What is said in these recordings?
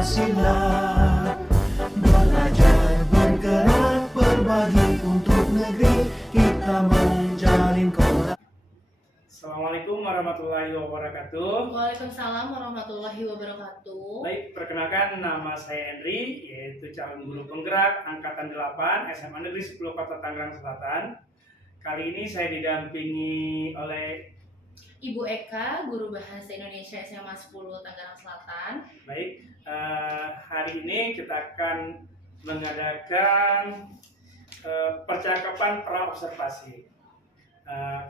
Pancasila. Belajar, bergerak, berbagi untuk negeri, kita menjalin kolam. Assalamualaikum warahmatullahi wabarakatuh. Waalaikumsalam warahmatullahi wabarakatuh. Baik, perkenalkan nama saya Henry, yaitu calon guru penggerak Angkatan 8 SMA Negeri 10 Kota Tangerang Selatan. Kali ini saya didampingi oleh Ibu Eka, guru bahasa Indonesia SMA 10 Tangerang Selatan. Baik, hari ini kita akan mengadakan percakapan pra-observasi.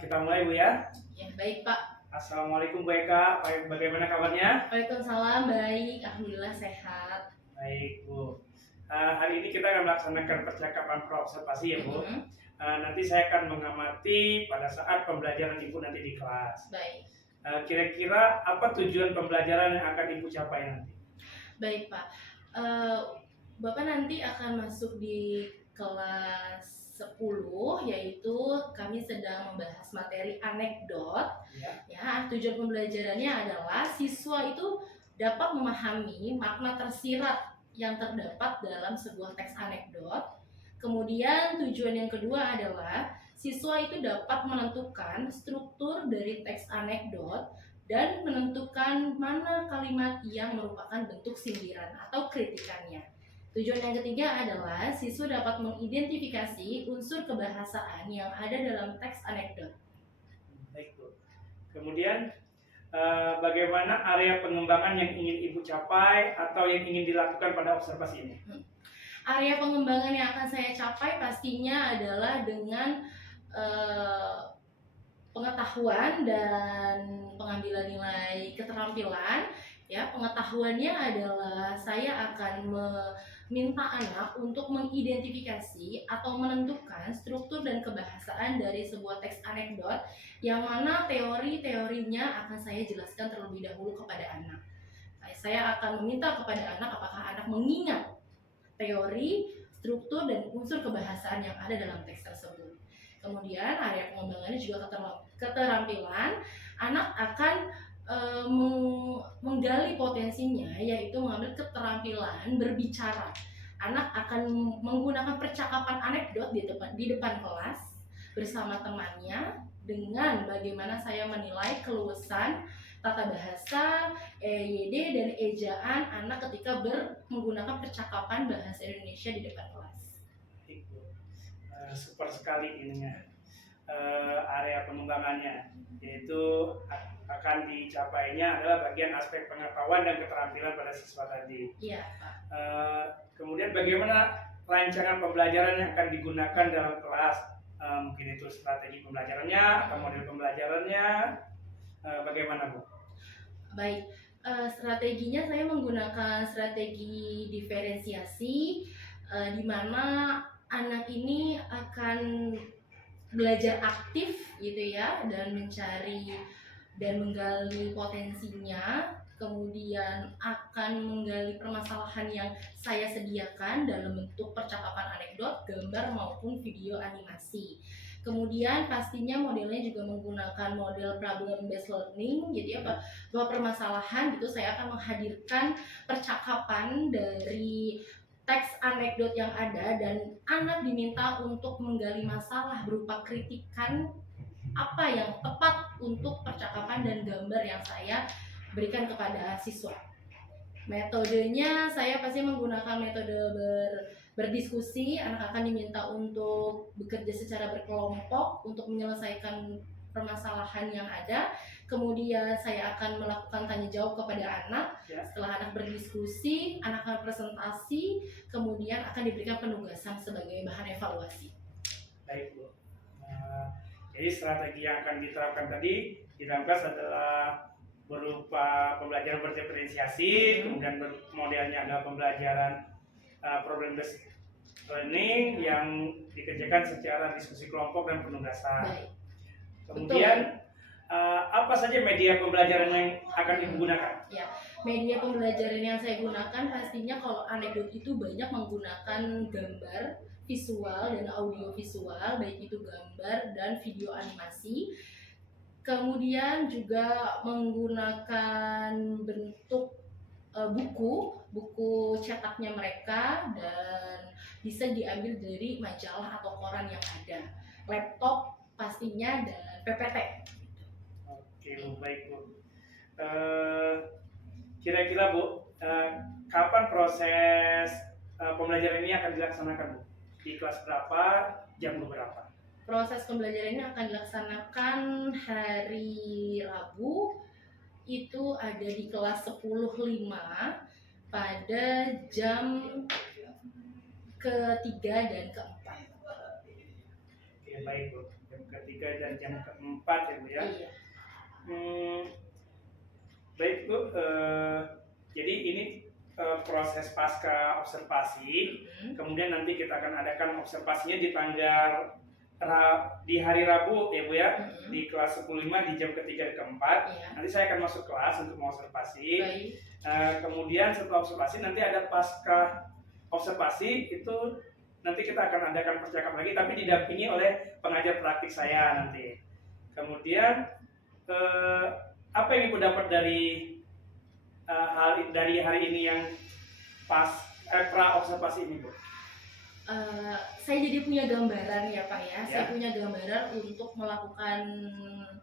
Kita mulai, Bu ya. Ya, baik Pak. Assalamualaikum Bu Eka, bagaimana kabarnya? Waalaikumsalam, baik. Alhamdulillah sehat. Baik Bu. Hari ini kita akan melaksanakan percakapan pra-observasi ya Bu. Nanti saya akan mengamati pada saat pembelajaran Ibu nanti di kelas. Baik. Kira-kira apa tujuan pembelajaran yang akan Ibu capai nanti? Baik Pak. Bapak nanti akan masuk di kelas 10, yaitu kami sedang membahas materi anekdot. Ya, tujuan pembelajarannya adalah siswa itu dapat memahami makna tersirat yang terdapat dalam sebuah teks anekdot. Kemudian tujuan yang kedua adalah siswa itu dapat menentukan struktur dari teks anekdot dan menentukan mana kalimat yang merupakan bentuk sindiran atau kritikannya. Tujuan yang ketiga adalah siswa dapat mengidentifikasi unsur kebahasaan yang ada dalam teks anekdot. Baik Bu. Kemudian bagaimana area pengembangan yang ingin Ibu capai atau yang ingin dilakukan pada observasi ini? Area pengembangan yang akan saya capai pastinya adalah dengan pengetahuan dan pengambilan nilai keterampilan. Ya, pengetahuannya adalah saya akan meminta anak untuk mengidentifikasi atau menentukan struktur dan kebahasaan dari sebuah teks anekdot, yang mana teori-teorinya akan saya jelaskan terlebih dahulu kepada anak. Saya akan meminta kepada anak apakah anak mengingat teori, struktur, dan unsur kebahasaan yang ada dalam teks tersebut. Kemudian area pengembangannya juga keterampilan. Anak akan menggali potensinya, yaitu mengambil keterampilan berbicara. Anak akan menggunakan percakapan anekdot di depan kelas bersama temannya dengan bagaimana saya menilai keluasan tata bahasa, EYD, dan ejaan anak ketika menggunakan percakapan bahasa Indonesia di depan kelas. Super sekali ininya, area pengembangannya, yaitu akan dicapainya adalah bagian aspek pengetahuan dan keterampilan pada siswa tadi. Iya, Pak. Kemudian bagaimana rancangan pembelajaran yang akan digunakan dalam kelas? Mungkin itu strategi pembelajarannya atau model pembelajarannya, bagaimana Bu? Baik, strateginya saya menggunakan strategi diferensiasi, di mana anak ini akan belajar aktif gitu ya, dan mencari dan menggali potensinya. Kemudian akan menggali permasalahan yang saya sediakan dalam bentuk percakapan anekdot, gambar maupun video animasi. Kemudian pastinya modelnya juga menggunakan model problem based learning. Jadi bahwa permasalahan gitu, saya akan menghadirkan percakapan dari teks anekdot yang ada, dan anak diminta untuk menggali masalah berupa kritikan apa yang tepat untuk percakapan dan gambar yang saya berikan kepada siswa. Metodenya saya pasti menggunakan metode berdiskusi. Anak akan diminta untuk bekerja secara berkelompok untuk menyelesaikan permasalahan yang ada. Kemudian saya akan melakukan tanya jawab kepada anak. Setelah anak berdiskusi, anak akan presentasi, kemudian akan diberikan penugasan sebagai bahan evaluasi. Baik Bu. Jadi strategi yang akan diterapkan tadi di dalam kelas adalah berupa pembelajaran berdiferensiasi, kemudian modelnya adalah pembelajaran problem based learning yang dikerjakan secara diskusi kelompok dan penugasan. Baik. Kemudian apa saja media pembelajaran yang akan digunakan? Ya, media pembelajaran yang saya gunakan pastinya kalau anekdot itu banyak menggunakan gambar, visual, dan audio visual, baik itu gambar dan video animasi. Kemudian juga menggunakan bentuk buku buku cetaknya mereka, dan bisa diambil dari majalah atau koran yang ada, laptop pastinya, dan PPT. Oke, Bu, baik Bu. Kira-kira Bu, kapan proses pembelajaran ini akan dilaksanakan Bu? Di kelas berapa, jam berapa? Proses pembelajaran ini akan dilaksanakan hari Rabu, itu ada di kelas 10.5 pada jam ketiga dan keempat. Oke, baik Bu. Jam ketiga dan jam keempat ya Bu ya. Iya. Baik Bu, jadi ini proses pasca observasi. Kemudian nanti kita akan adakan observasinya di tanggal di hari Rabu ya Bu ya, di kelas 10.5 di jam ketiga dan keempat. Iya. Nanti saya akan masuk kelas untuk mengobservasi. Baik. Kemudian setelah observasi nanti ada pasca observasi, itu nanti kita akan adakan percakapan lagi, tapi didampingi oleh pengajar praktik saya nanti. Kemudian apa yang Ibu dapat dari dari hari ini yang pra observasi ini Bu? Saya jadi punya gambaran ya Pak ya. Ya. Saya punya gambaran untuk melakukan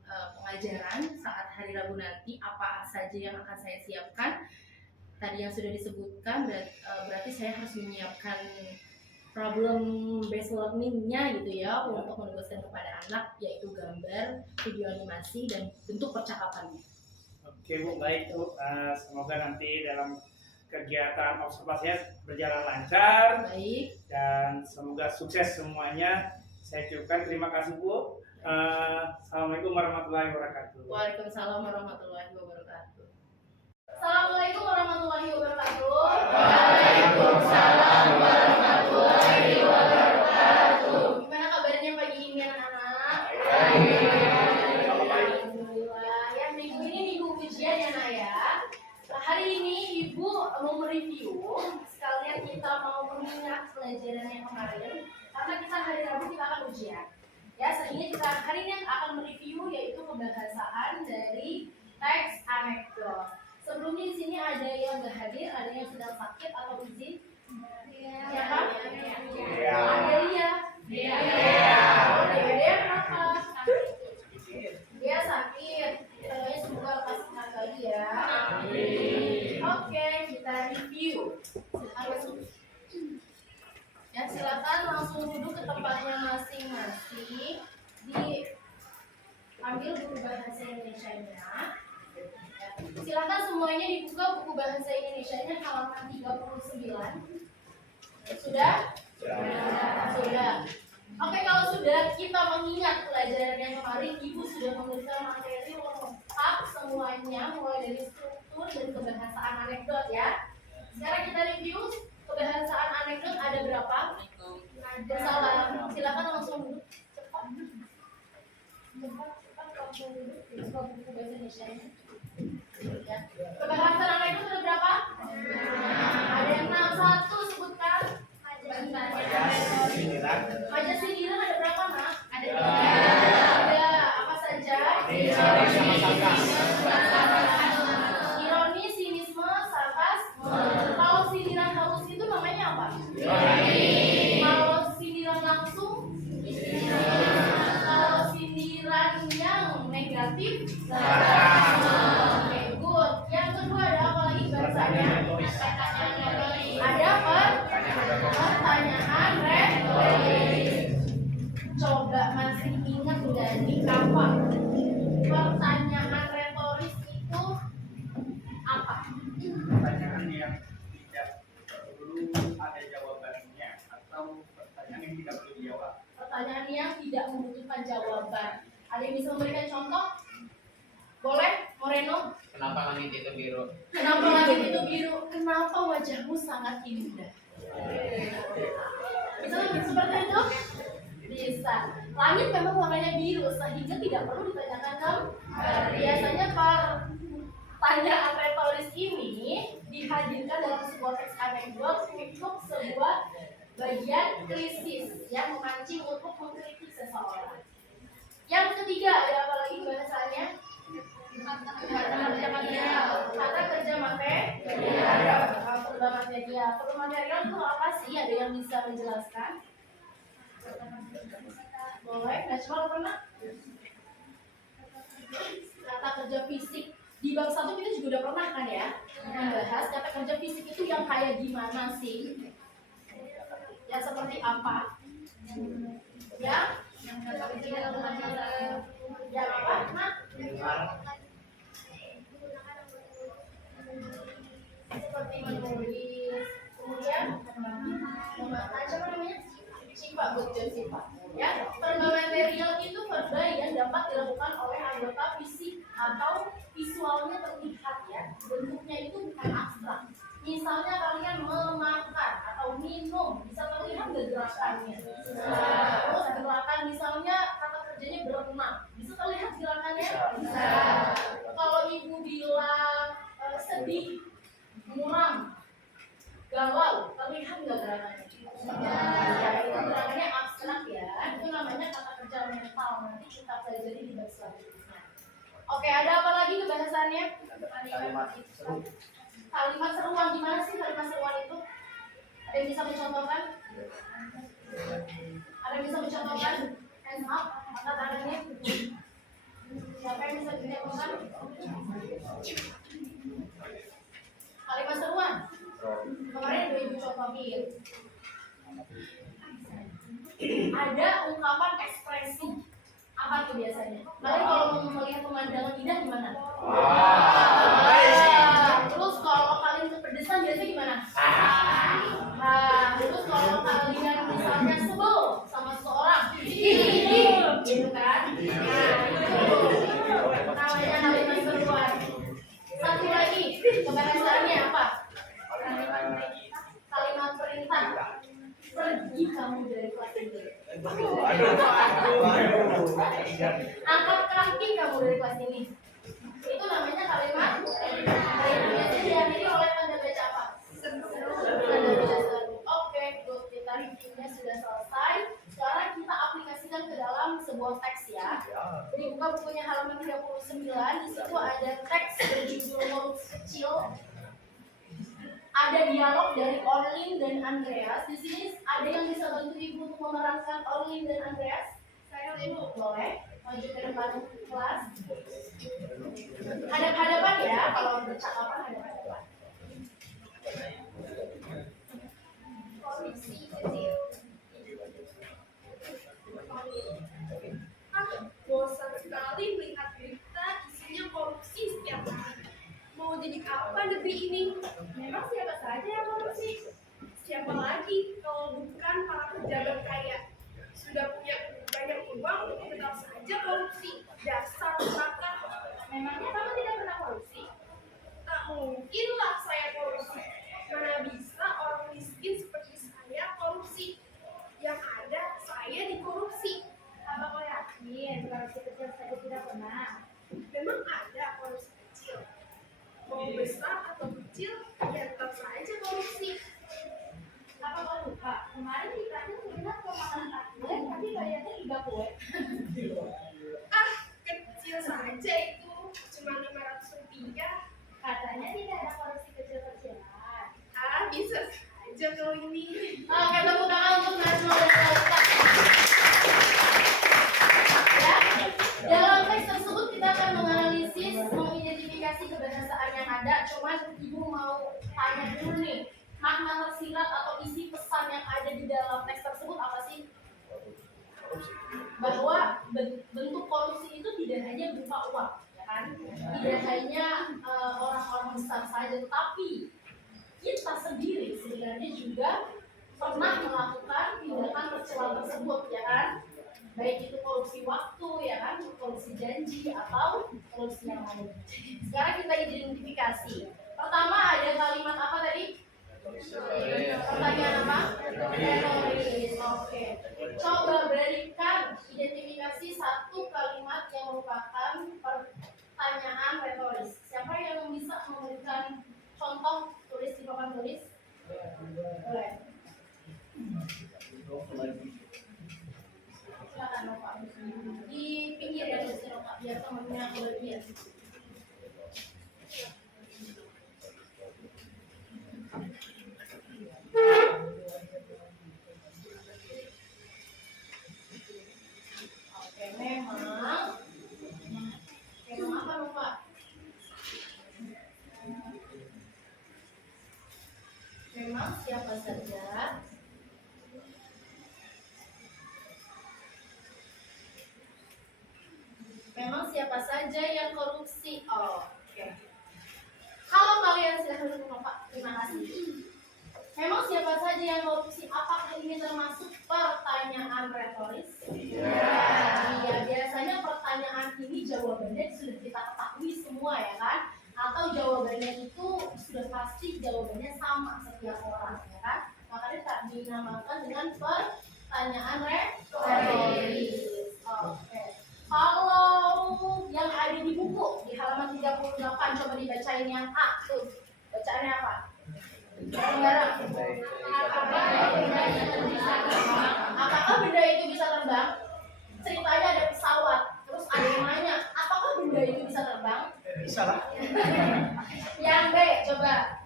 pengajaran saat hari Rabu nanti, apa saja yang akan saya siapkan. Tadi yang sudah disebutkan, berarti saya harus menyiapkan problem based learning-nya gitu ya, untuk menugaskan kepada anak, yaitu gambar, video animasi, dan bentuk percakapannya. Oke Bu, baik Bu. Semoga nanti dalam kegiatan observasinya berjalan lancar. Baik. Dan semoga sukses semuanya. Saya ucapkan terima kasih Bu. Assalamualaikum warahmatullahi wabarakatuh. Waalaikumsalam warahmatullahi wabarakatuh. Assalamualaikum warahmatullahi wabarakatuh. Waalaikumsalam warahmatullahi wabarakatuh. Gimana kabarnya pagi ini anak-anak? Alhamdulillah. Ya, minggu ini minggu ujian ya Nak ya. Hari ini Ibu mau mereview, sekalian kita mau mengingat pelajaran yang kemarin, karena kita hari Rabu kita akan ujian. Ya, sehingga kita hari ini akan mereview yaitu pembahasan dari teks anekdot. Sebelumnya di sini ada yang nggak hadir, ada yang sedang sakit atau izin? Siapa? Ada Lia. Dia kenapa? Dia sakit. Katanya semoga lekas sehat lagi ya. Oke, kita review. Silakan masuk. Ya, silakan langsung duduk ke tempatnya masing-masing. Diambil buku bahasa Indonesianya. Silakan semuanya dibuka buku bahasa Indonesianya halaman 39. Sudah? Sudah. Oke, kalau sudah, kita mengingat pelajaran yang kemarin. Ibu sudah memberikan materi lengkap semuanya, mulai dari struktur dan kebahasaan anekdot ya. Sekarang kita review kebahasaan anekdot ada berapa? Salah. Silakan langsung duduk. Cepat. Langsung duduk. Buka buku bahasa Indonesianya. Ya. Kebahasan anekdot ada berapa? Ada yang 61, sebutkan. Majaz sindiran ada berapa Nak? Ada 3. Ada apa saja? Ironi, sinisme, sarkasme. Kalau sindiran halus itu namanya apa? Kalau sindiran langsung? Kalau sindiran yang negatif? Oke, good. Yang kedua ada apa lagi bahasanya? Ada apa? Pertanyaan retoris. Coba masih ingat nggak nih apa? Pertanyaan retoris itu apa? Pertanyaan yang tidak perlu ada jawabannya, atau pertanyaan yang tidak perlu dijawab. Pertanyaan yang tidak membutuhkan jawaban. Ada yang bisa memberikan contoh? Boleh, Moreno? Kenapa langit itu biru? Kenapa langit itu biru? Kenapa wajahmu sangat indah? Bisa seperti itu? Bisa. Langit memang warnanya biru, sehingga tidak perlu ditanyakan gambar. Biasanya pertanyaan retoris ini dihadirkan dalam sebuah teks anekdot untuk sebuah bagian krisis yang memancing untuk mengkritik seseorang. Yang ketiga ada apa lagi bahasanya? Kata kerja material. serba material. Perlu material itu apa sih? Ada yang bisa menjelaskan? Boleh, Najwa pernah? Kata kerja fisik di bab 1 kita juga udah pernah kan ya membahas kata kerja fisik itu yang kayak gimana sih? Yang seperti apa? Ya? Ya apa? Nah? Seperti menulis, kemudian membaca apa namanya? Sifat, betul sifat. Ya, serba material itu verba yang dapat dilakukan oleh anggota fisik atau visualnya terlihat ya. Bentuknya itu bukan abstrak. Misalnya kalian memakan atau minum, bisa terlihat nggak gerakannya? Terus gerakan misalnya kata kerjanya berenang, bisa terlihat gerakannya? Bisa. Kalau ibu bilang sedih, muram, galau, terlihat nggak gerakannya? Ya, itu gerakannya abstrak ya. Itu namanya kata kerja mental. Nanti kita pelajari di bab selanjutnya. Oke, ada apa lagi kebahasannya? Kalimat seruan, gimana sih kalimat seruan itu? Ada yang bisa mencontohkan? Ada yang bisa mencontohkan? Hands up, angkat tangannya. Siapa yang bisa mencontohkan? Kalimat seruan. Kemarin udah ibu contohin. Ada ungkapan ekspresi. Apa tuh biasanya? Kalian kalau mau melihat pemandangan indah gimana? Terus kalau kalian kepedesan biasanya gimana? Terus kalau kalian misalnya sebel sama seseorang, gitu kan? Namanya kalimat seruan. Satu lagi, kebahasannya apa? Kalimat perintah. Pergi kamu dari kelas ini. Angkat kaki kamu dari kelas ini. Itu namanya kalimat perintah. Biasanya diakhiri oleh tanda baca apa? Tanda baca seru. Oke, good. Kita reviewnya sudah selesai. Sekarang kita aplikasikan ke dalam sebuah teks ya. Jadi buka bukunya halaman 39. Di situ ada teks berjudul huruf kecil. Ada dialog dari Orlin dan Andreas. Di sini ada yang bisa bantu ibu untuk memerankan Orlin dan Andreas? Saya ibu boleh maju ke depan kelas. Hadap-hadapan ya, kalau bercakapan hadap-hadapan. Korupsi kecil. Bosan sekali melihat berita isinya korupsi setiap hari. Mau jadi apa negeri ini? Memang siapa saja yang korupsi? Siapa lagi kalau bukan para pejabat kaya? Sudah punya banyak uang, tetap saja korupsi. Dasar neraka. Memangnya kamu tidak pernah korupsi? Tak mungkinlah saya korupsi. Mana bisa orang miskin seperti saya korupsi? Yang ada saya dikorupsi. Apa kau yakin korupsi kecil saja tidak pernah? Memang ada korupsi kecil. Mau besar atau kecil, ya tetap saja korupsi. Apa kau lupa? Kemarin di terakhir melihat kau makan kue, tapi bayarnya 3 kue. Ah, kecil saja itu. Cuma 500 rupiah. Katanya tidak ada korupsi kecil-kecilan. Ah, bisa saja kau ini. Oke, tepuk tangan untuk Najwa dan Salita. Ya, dalam teks tersebut kita akan menganalisis, mengidentifikasi kebahasaan yang ada. Cuman ibu mau tanya dulu nih, makna tersirat atau isi pesan yang ada di dalam teks tersebut apa sih? Bahwa bentuk korupsi itu tidak hanya berupa uang, ya kan? Tidak hanya orang-orang besar saja, tetapi kita sendiri sebenarnya juga pernah melakukan tindakan tercela tersebut, ya kan? Baik itu korupsi waktu, ya kan? Korupsi janji atau korupsi yang lain. Sekarang kita identifikasi. Pertama ada kalimat apa tadi? Pertanyaan apa? Retoris. Oke. Coba berikan identifikasi satu kalimat yang merupakan pertanyaan retoris. Siapa yang bisa memberikan contoh tulis di papan tulis? Boleh. Silakan Nova. Di pinggir ya tulisnya Nova, biar teman-teman kebagian. siapa saja yang korupsi? Oke. Kalau kalian silahkan duduk Pak. Terima kasih. Memang siapa saja yang korupsi? Apakah ini termasuk pertanyaan retoris? Iya, biasanya pertanyaan ini jawabannya sudah kita ketahui semua ya kan? Atau jawabannya itu sudah pasti jawabannya sama setiap orang ya kan? Makanya tak dinamakan dengan pertanyaan retoris. Oke. Kalau yang ada di buku di halaman 38 coba dibacain yang A tuh. Bacaannya apa? Bareng-bareng. Apakah benda itu bisa terbang? Ceritanya ada pesawat, terus ada yang nanya, apakah benda itu bisa terbang? Bisa lah. Yang B, coba.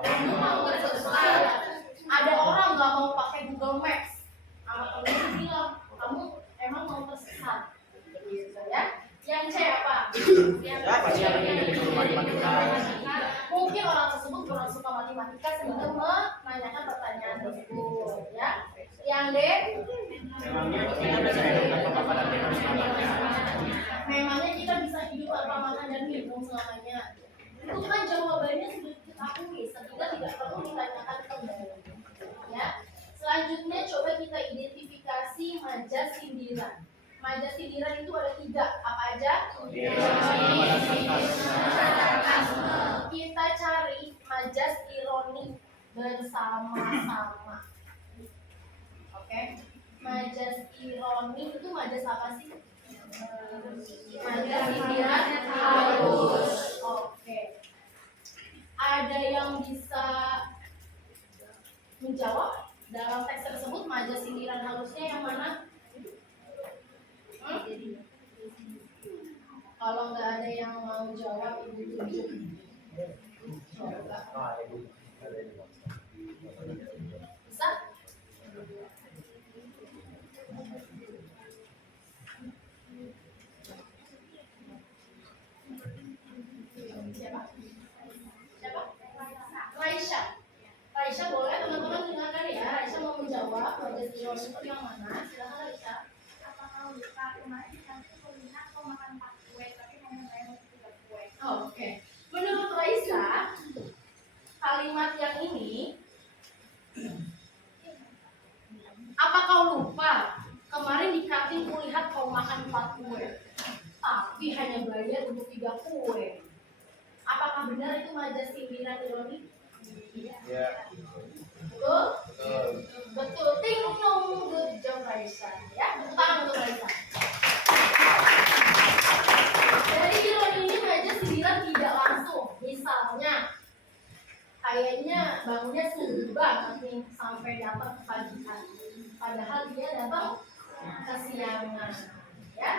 Kamu mau tersesat? Ada orang nggak mau pakai Google Maps, sama temennya bilang, kamu emang mau tersesat? Gitu ya. Yang C apa? Mungkin orang tersebut kurang suka matematika sehingga menanyakan pertanyaan tersebut ya. Yang D, memangnya kita bisa hidup tanpa makan dan minum selamanya? Itu kan jawabannya sudah diketahui sehingga tidak perlu ditanyakan kembali ya. Selanjutnya coba kita identifikasi majas sindiran. Majas sindiran itu ada 3, apa aja? Kita cari majas ironi bersama-sama. Oke, majas ironi itu majas apa sih? Majas sindiran halus. Oke. Ada yang bisa menjawab dalam teks tersebut majas sindiran halusnya yang mana? Kalau nggak ada yang mau jawab, ibu tunjuk. Coba. Bisa? Siapa? Siapa? Raisya. Raisya boleh teman-teman dengarkan ya. Raisya mau menjawab majas ironi itu yang mana? Silakan Raisya. Lupa kemarin aku kuliner kau makan pak kue tapi ngomong saya mau buat kue. Oke. Menurut Raisa, kalimat yang ini, apa kau lupa kemarin di kantin kulihat kau makan 4 kue, tapi hanya bayar untuk 3 kue. Apakah benar itu majas sindiran ironi? Iya. Betul? Betul. Ting dong, good job Raisa. Ya, tepuk tangan untuk Raisa. Dari ironi ini majas sindiran tidak langsung. Misalnya, kayaknya bangunnya subuh banget nih sampai dapat kepagian. Padahal dia datang kesiangan. Ya.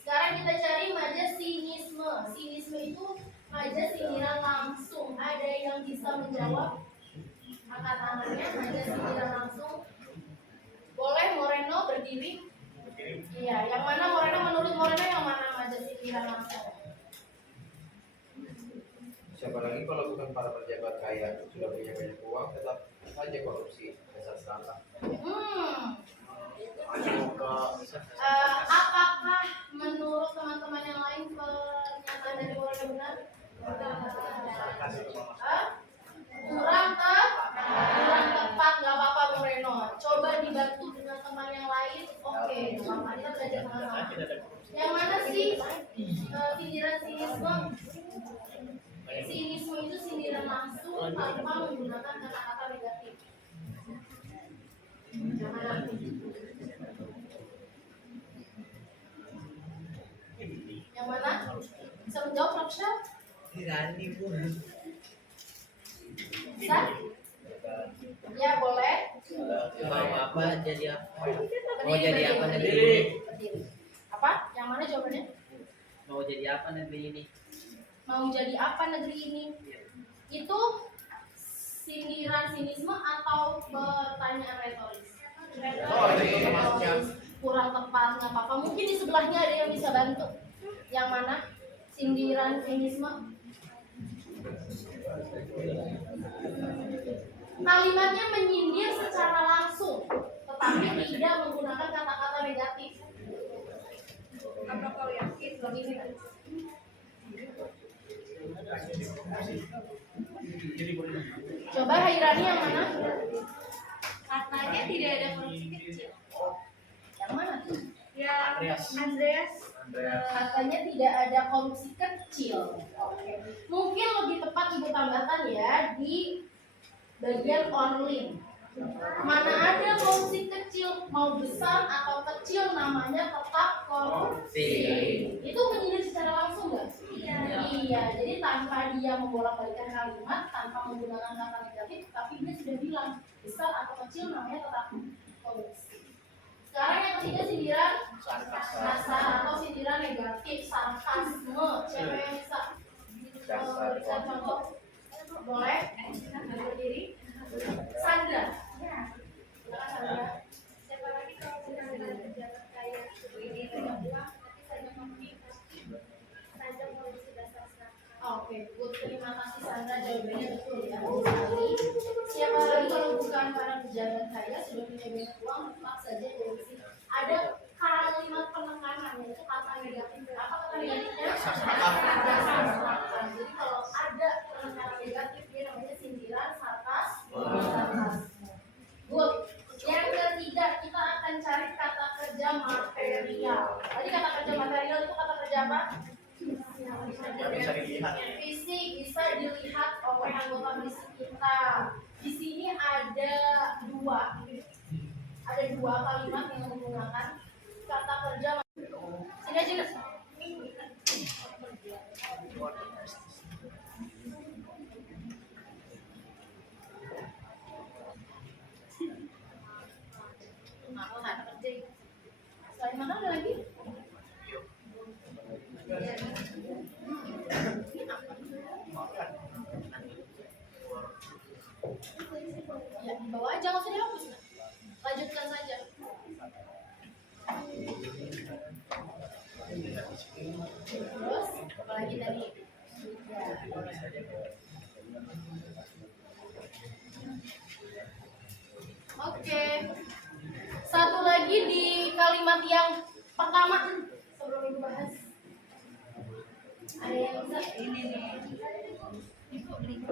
Sekarang kita cari majas sinisme. Sinisme itu majas sindiran langsung. Ada yang bisa menjawab? Angkat tangannya, majas sindiran langsung. Boleh Moreno berdiri? Iya, yang mana Moreno? Menurut Moreno yang mana majas sindiran langsung? Siapa lagi kalau bukan para pejabat kaya sudah punya banyak uang tetap saja korupsi dasar serangga. Apakah menurut teman-teman yang lain pernyataan dari Moreno benar? Kurang tepat, nggak apa-apa Moreno. Coba dibantu dengan teman yang lain. Oke, kita belajar sama-sama. Yang mana sih sindiran sinisme? Sinisme itu sindiran langsung tanpa menggunakan kata-kata negatif. Yang mana? Yang mana? Bisa menjawab Raksha? Tirani Bu. Bisa? Ya boleh. Mau apa jadi apa? Mau Berdiri, jadi apa berdiri, negeri ini? berdiri. Apa? Yang mana jawabannya? Mau jadi apa negeri ini? Mau jadi apa negeri ini? Itu sindiran sinisme atau pertanyaan retoris? Retoris. Kurang tepat, nggak apa-apa. Mungkin di sebelahnya ada yang bisa bantu. Yang mana? Sindiran sinisme? Kalimatnya menyindir secara langsung, tetapi tidak menggunakan kata-kata negatif. Apa kau yakin ini? Coba Hairani yang mana? Katanya tidak ada korupsi kecil. Yang mana tuh? Ya, Andreas. Andreas. Katanya tidak ada korupsi kecil. Oke. Mungkin lebih tepat Ibu tambahkan ya di bagian online. Mana ada korupsi kecil, mau besar atau kecil namanya tetap korupsi. Itu menyindir secara langsung nggak? Iya. Jadi tanpa dia membolak-balikan kalimat, tanpa menggunakan kata negatif, tapi dia sudah bilang besar atau kecil namanya tetap korupsi. Sekarang yang ketiga sindiran kasar atau sindiran negatif, sarkasme. Siapa yang bisa berikan contoh? Boleh? Berdiri. Sandra. Silakan Sandra. Siapa lagi kalau benar-benar pejabat kaya ini punya uang tapi saja komunikasi saja korupsi dasar serata. Oke, good. Terima kasih Sandra, jawabannya betul ya. Sekali. Siapa lagi kalau bukan para pejabat kaya sudah punya banyak uang tetap saja korupsi. Ada kalimat penekanan yaitu kata negatif. Apa kata negatifnya? Dasar. Jadi kalau ada penekanan negatif dia namanya sindiran, sarkasme. Good. Yang ketiga kita akan cari kata kerja material. Tadi kata kerja material itu kata kerja apa? Yang bisa dilihat. Fisik bisa dilihat oleh anggota fisik kita. Di sini ada dua kalimat yang menggunakan kata kerja. Sini. Kata kerja. Selain mana ada lagi? Ya, dibawa aja, nggak usah dihapus. Lanjutkan saja. Terus, apalagi tadi? Oke. Satu lagi di kalimat yang pertama sebelum Ibu bahas. Ada yang bisa? Ini nih. Ibu beli.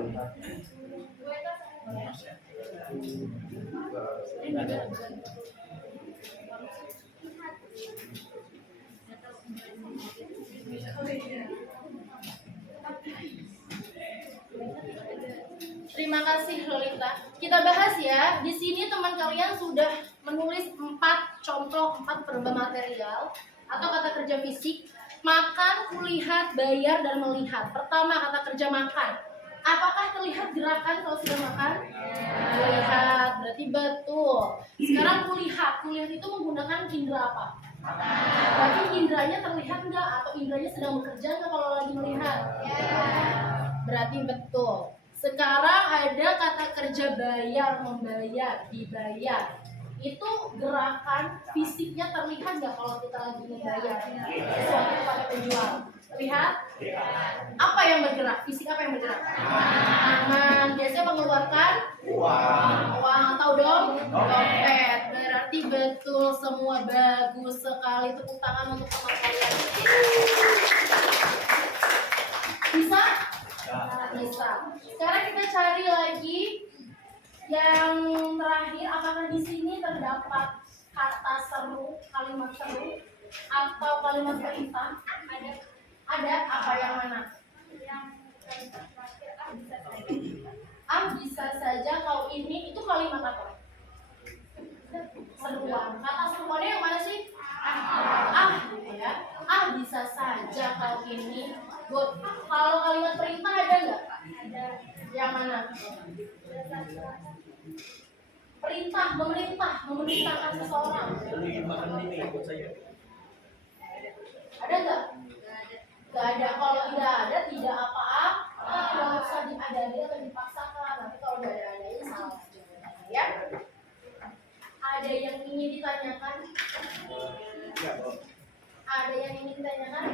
Terima kasih Lolita. Kita bahas ya. Di sini teman kalian sudah menulis 4 contoh, 4 verba material atau kata kerja fisik. Makan, kulihat, bayar, dan melihat. Pertama kata kerja makan. Apakah terlihat gerakan kalau sudah makan? Terlihat, berarti betul. Sekarang kulihat. Kulihat itu menggunakan indera apa? Berarti inderanya terlihat enggak? Atau inderanya sedang bekerja enggak kalau lagi melihat? Berarti betul. Sekarang ada kata kerja bayar, membayar, dibayar. Itu gerakan fisiknya terlihat nggak kalau kita lagi membayar sesuatu kepada penjual? Terlihat? Apa yang bergerak? Fisik apa yang bergerak? Tangan. Biasanya mengeluarkan uang. Tahu dong? Dompet. Berarti betul semua, bagus sekali. Tepuk tangan untuk teman kalian. Bisa? Bisa. Sekarang kita cari lagi yang terakhir. Apakah di sini terdapat kata seru, kalimat seru, atau kalimat perintah? Ada. Apa yang mana? Yang terakhir bisa saja. Bisa saja. Kalau ini itu kalimat apa? Seruan. Kata seruannya yang mana sih? Ya. Bisa saja kalau ini. Good. Kalau kalimat perintah ada nggak? Ada. Yang mana? Perintah, memerintahkan seseorang. Ada nggak? Nggak ada. Kalau tidak ada, tidak apa-apa. Nggak usah diada-ada atau dipaksakan. Nanti kalau nggak ada-adain salah jawabannya ya. Ada yang ingin ditanyakan? Ada yang ingin ditanyakan?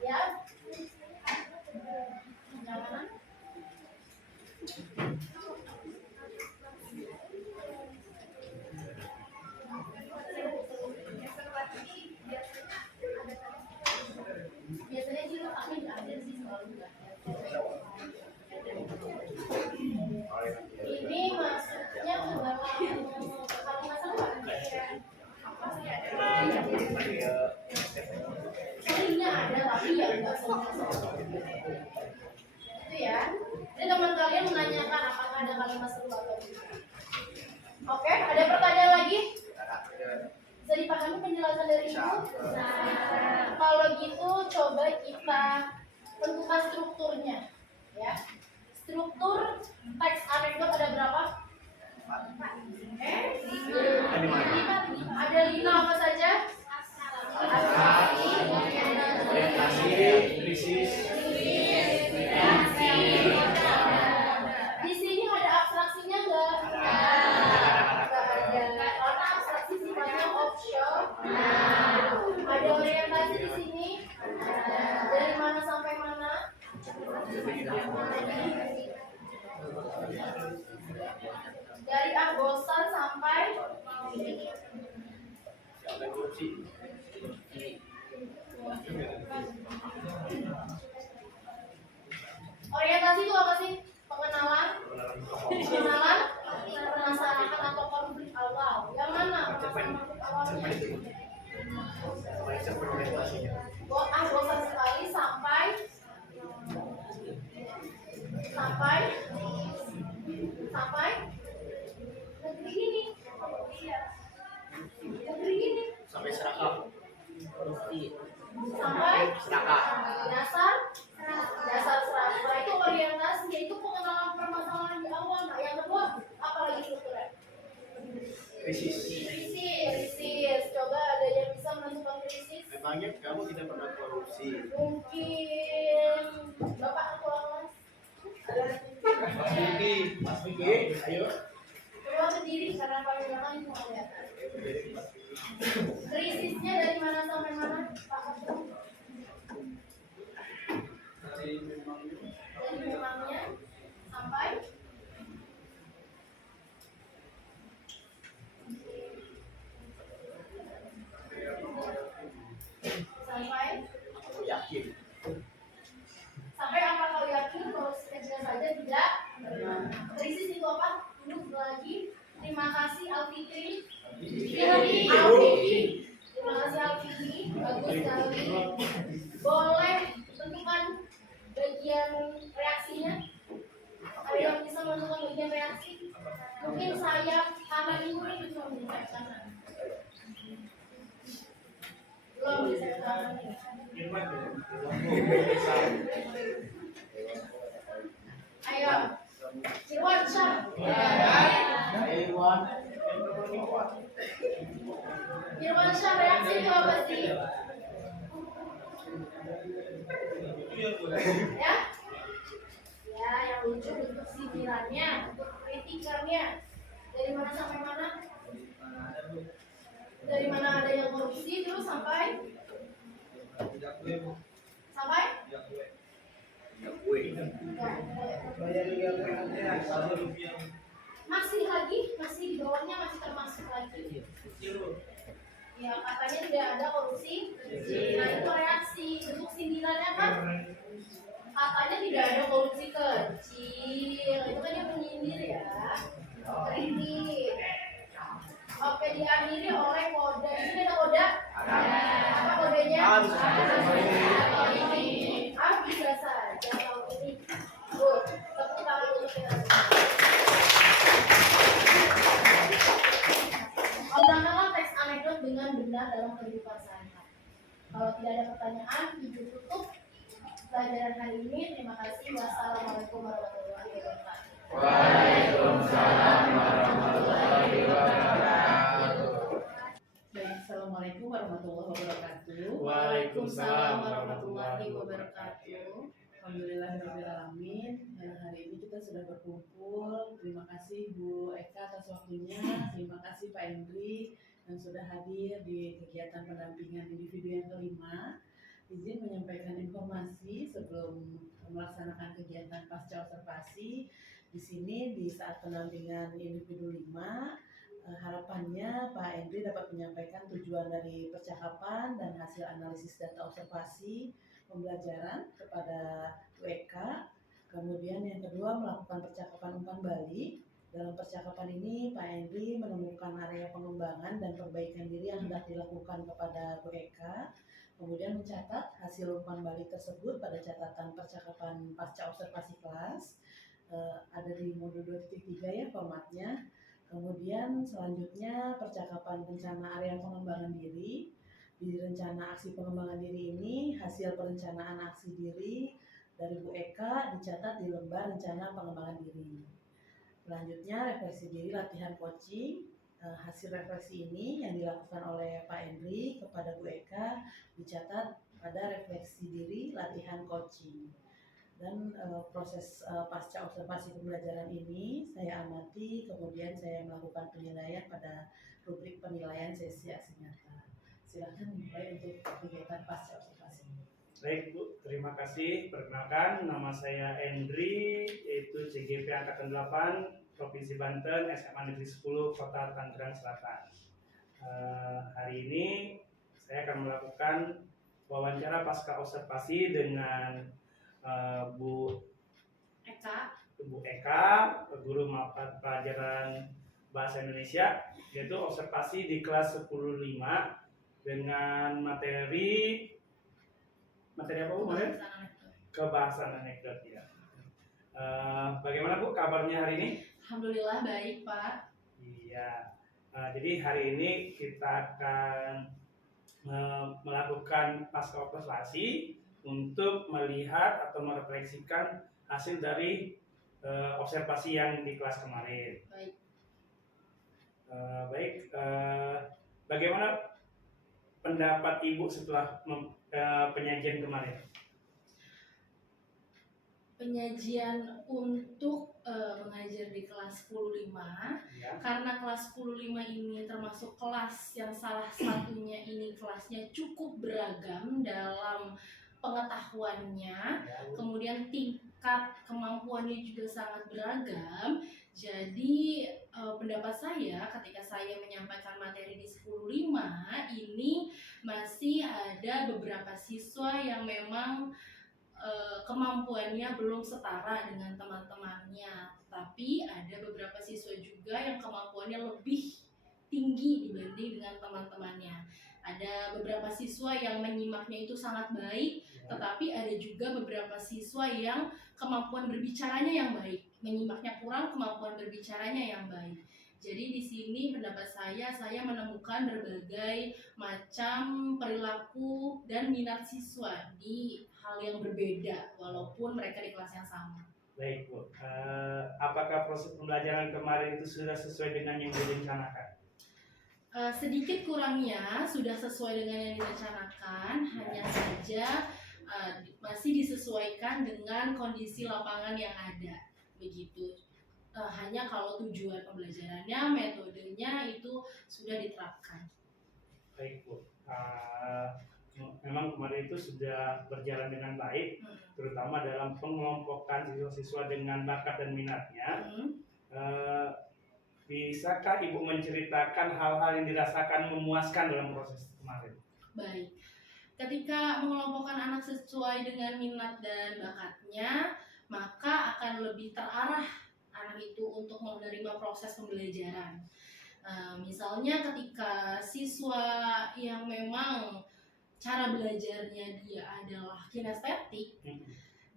Ya. Yang mana? Yang seperti biar Seringnya ada tapi ya nggak semua. Itu ya. Jadi teman kalian menanyakan apakah ada kalimat seru atau tidak. Oke, ada pertanyaan lagi? Bisa dipahami penjelasan dari Ibu? Nah, kalau gitu coba kita tentukan strukturnya, ya. Struktur teks anekdot ada berapa? Ada 5 apa saja? Orientasi, krisis. Di sini ada abstraksinya nggak? Nggak ada. Karena abstraksi sifatnya offshore. Ada orientasi di sini. Dari mana sampai mana? Dari Agbosan sampai orientasi itu apa sih? Pengenalan, permasalahan atau konflik awal. Yang mana konflik awalnya? Bosan sekali sampai negeri ini. Negeri ini. Sampai serakah. Sampai Serakah. dasar serakah itu orientasi, yaitu pengenalan permasalahan di awal. Nah, yang kedua apalagi strukturnya? Krisis. Coba ada yang bisa menentukan krisis? Memangnya kamu tidak pernah korupsi? Mungkin Bapak ketua kelas. Mas Vicky, ayo. Coba berdiri karena pandangan itu melihat. Krisisnya dari mana sampai mana, Pak Ketua? Dari memangnya sampai Aku yakin. sampai apa kau yakin kalau saja tidak? Krisis itu apa? Duduk lagi. Terima kasih Alfitri. Terima kasih Alfitri. Bagus sekali. Boleh tentukan bagian reaksinya. Ada yang bisa menentukan bagian reaksi? Mungkin sayap kanan ibu itu cuma sayap kanan. Belum bisa kanan. Ayo, Irwan Syah. Irwan Syah, reaksi itu apa sih? Ya? Ya, yang lucu bentuk sindirannya, bentuk kritikannya. Dari mana sampai mana? Dari mana ada yang korupsi, terus sampai? Masih di bawahnya masih termasuk lagi. Ya, katanya tidak ada korupsi. Nah, itu reaksi. Bentuk sindirannya kan? Katanya tidak ada korupsi kecil. Itu kan dia menyindir ya. Kritik. Oke, diakhiri oleh kode. Di sini ada kode? Apa kodenya? Bisa saja kalau ini. Good. Tepuk tangan untuk kita semua. Obrolanlah teks anekdot dengan benar dalam kehidupan sehari-hari. Kalau tidak ada pertanyaan, Ibu tutup pelajaran hari ini. Terima kasih. Wassalamualaikum warahmatullahi wabarakatuh. Waalaikumsalam warahmatullahi wabarakatuh. Baik, Assalamualaikum warahmatullahi wabarakatuh. Waalaikumsalam warahmatullahi wabarakatuh. Alhamdulillahirrahmanirrahim. Hari ini kita sudah berkumpul. Terima kasih Bu Eka atas waktunya. Terima kasih Pak Hendri yang sudah hadir di kegiatan pendampingan individu yang kelima. Izin menyampaikan informasi sebelum melaksanakan kegiatan pasca observasi. Di sini di saat pendampingan individu 5, harapannya Pak Hendri dapat menyampaikan tujuan dari percakapan dan hasil analisis data observasi pembelajaran kepada WK. Kemudian yang kedua, melakukan percakapan umpan balik Dalam percakapan ini, Pak Henry menemukan area pengembangan dan perbaikan diri yang hendak dilakukan kepada Bu Eka, kemudian mencatat hasil umpan balik tersebut pada catatan percakapan pasca observasi kelas. Ada di modul 2.3 ya formatnya. Kemudian selanjutnya percakapan rencana area pengembangan diri. Di rencana aksi pengembangan diri ini, hasil perencanaan aksi diri dari Bu Eka dicatat di lembar rencana pengembangan diri. Selanjutnya refleksi diri latihan coaching. Hasil refleksi ini yang dilakukan oleh Pak Henry kepada Bu Eka dicatat pada refleksi diri latihan coaching. Dan proses pasca observasi pembelajaran ini saya amati, kemudian saya melakukan penilaian pada rubrik penilaian sesi aksi nyata. Silakan dimulai untuk kegiatan pasca observasi. Baik Bu, terima kasih. Perkenalkan, nama saya Endri, yaitu CGP Angkatan 8, Provinsi Banten, SMA Negeri 10, Kota Tangerang Selatan. Hari ini saya akan melakukan wawancara pasca observasi dengan Bu Eka, guru mata pelajaran Bahasa Indonesia, yaitu observasi di kelas 10.5 dengan materi apa Bu? Kebahasan anekdot ya. Bagaimana Bu kabarnya hari ini? Alhamdulillah baik Pak. Iya. Jadi hari ini kita akan melakukan pasca observasi untuk melihat atau merefleksikan hasil dari observasi yang di kelas kemarin. Baik. Bagaimana pendapat Ibu setelah penyajian kemarin? Penyajian untuk mengajar di kelas 10.5 Ya. karena kelas 10.5 ini termasuk kelas yang salah satunya ini kelasnya cukup beragam dalam pengetahuannya, kemudian tingkat kemampuannya juga sangat beragam. Jadi pendapat saya ketika saya menyampaikan materi di 10.5 ini masih ada beberapa siswa yang memang kemampuannya belum setara dengan teman-temannya, tapi ada beberapa siswa juga yang kemampuannya lebih tinggi dibanding dengan teman-temannya. Ada beberapa siswa yang menyimaknya itu sangat baik, tetapi ada juga beberapa siswa yang kemampuan berbicaranya yang baik, menyimaknya kurang, kemampuan berbicaranya yang baik. Jadi di sini pendapat saya menemukan berbagai macam perilaku dan minat siswa di hal yang berbeda walaupun mereka di kelas yang sama. Baik Bu, apakah proses pembelajaran kemarin itu sudah sesuai dengan yang direncanakan? Sedikit kurangnya sudah sesuai dengan yang direncanakan, hanya saja masih disesuaikan dengan kondisi lapangan yang ada, begitu. Hanya kalau tujuan pembelajarannya, metodenya itu sudah diterapkan. Baik Bu, memang kemarin itu sudah berjalan dengan baik, terutama dalam pengelompokan siswa-siswa dengan bakat dan minatnya. Bisakah Ibu menceritakan hal-hal yang dirasakan memuaskan dalam proses kemarin? Baik, ketika mengelompokkan anak sesuai dengan minat dan bakatnya, maka akan lebih terarah anak itu untuk menerima proses pembelajaran. Misalnya ketika siswa yang memang cara belajarnya dia adalah kinestetik,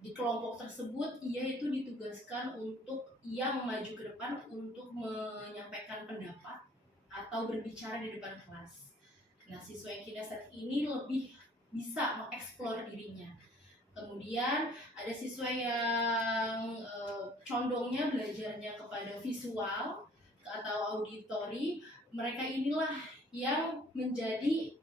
di kelompok tersebut ia itu ditugaskan untuk ia maju ke depan untuk menyampaikan pendapat atau berbicara di depan kelas. Nah, siswa yang kinestetik ini lebih bisa mengeksplor dirinya. Kemudian ada siswa yang condongnya belajarnya kepada visual atau auditori. Mereka inilah yang menjadi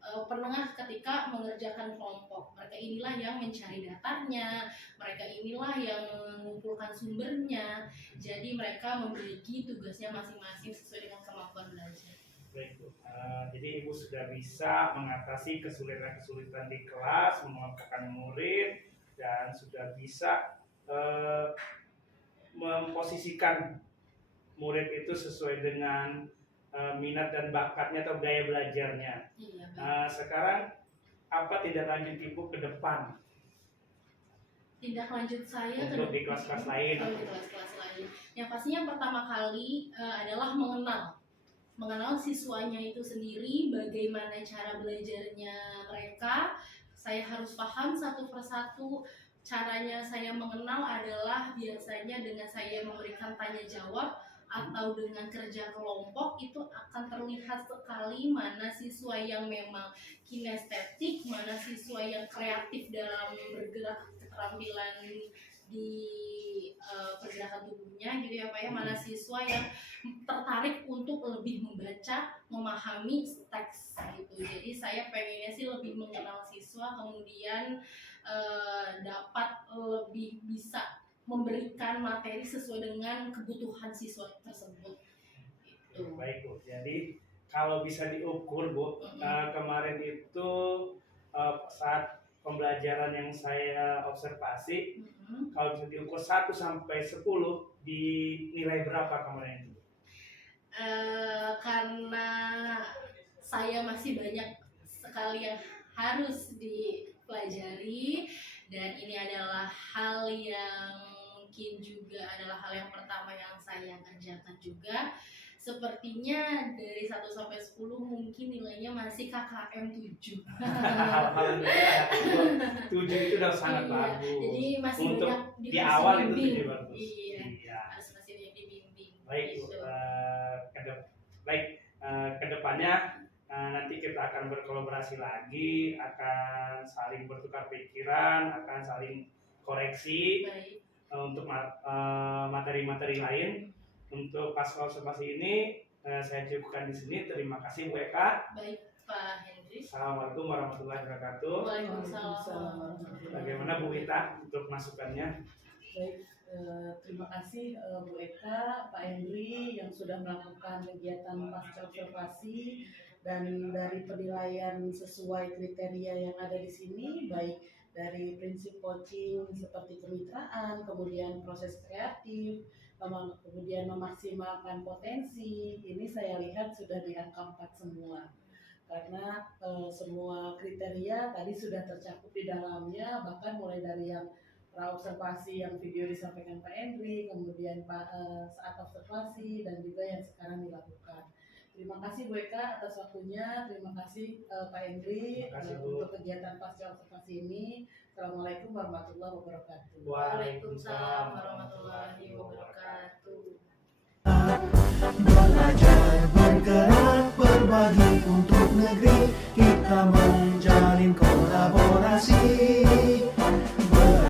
penengah ketika mengerjakan kelompok. Mereka inilah yang mencari datanya, mereka inilah yang mengumpulkan sumbernya. Jadi mereka membagi tugasnya masing-masing sesuai dengan kemampuan belajar. Baik Bu, jadi Ibu sudah bisa mengatasi kesulitan-kesulitan di kelas, mengelompokkan murid, dan sudah bisa memposisikan murid itu sesuai dengan minat dan bakatnya atau gaya belajarnya. Iya, Sekarang apa tindak lanjut Ibu ke depan? tindak lanjut saya untuk di kelas-kelas lain? Oh, di kelas-kelas lain. Yang pastinya pertama kali adalah mengenal siswanya itu sendiri, bagaimana cara belajarnya mereka. Saya harus paham satu persatu. Caranya saya mengenal adalah biasanya dengan saya memberikan tanya jawab atau dengan kerja kelompok. Itu akan terlihat sekali mana siswa yang memang kinestetik, mana siswa yang kreatif dalam bergerak, keterampilan di pergerakan tubuhnya gitu ya Pak ya, mana siswa yang tertarik untuk lebih membaca, memahami teks gitu. Jadi saya pengennya sih lebih mengenal siswa, kemudian dapat lebih bisa memberikan materi sesuai dengan kebutuhan siswa tersebut gitu. Baik Bu, jadi kalau bisa diukur Bu, kemarin itu saat pembelajaran yang saya observasi, kalau bisa diukur 1 sampai 10 di nilai berapa kemarin itu? Karena saya masih banyak sekali yang harus dipelajari dan ini adalah hal yang mungkin juga adalah hal yang pertama yang saya kerjakan juga. Sepertinya dari 1 sampai 10 mungkin nilainya masih KKM 7. Alhamdulillah, 7 itu udah sangat Iya, bagus. jadi masih Untuk banyak di awal itu dibimbing. 7 bagus. Iya, harus masih banyak dibimbing. Baik Bu, Gitu. kedepannya nanti kita akan berkolaborasi lagi, akan saling bertukar pikiran, akan saling koreksi Baik. untuk materi-materi lain. Untuk pasca observasi ini saya cukupkan di sini. Terima kasih Bu Eka. Baik Pak Hendri. Assalamualaikum warahmatullahi wabarakatuh. Waalaikumsalam. Bagaimana Bu Ita untuk masukannya? Baik, terima kasih Bu Eka, Pak Henry yang sudah melakukan kegiatan pasca observasi dan dari penilaian sesuai kriteria yang ada di sini, baik dari prinsip coaching seperti kemitraan, kemudian proses kreatif, kemudian memaksimalkan potensi. Ini saya lihat sudah di angka 4 semua. Karena semua kriteria tadi sudah tercakup di dalamnya, bahkan mulai dari yang pra-observasi yang video disampaikan Pak Henry, kemudian saat observasi, dan juga yang sekarang dilakukan. Terima kasih Bu Eka atas waktunya, terima kasih Pak Henry Terima kasih, Bu. untuk kegiatan pasca observasi ini. Assalamualaikum warahmatullahi wabarakatuh. Waalaikumsalam warahmatullahi wabarakatuh. Belajar bergerak berbagi untuk negeri.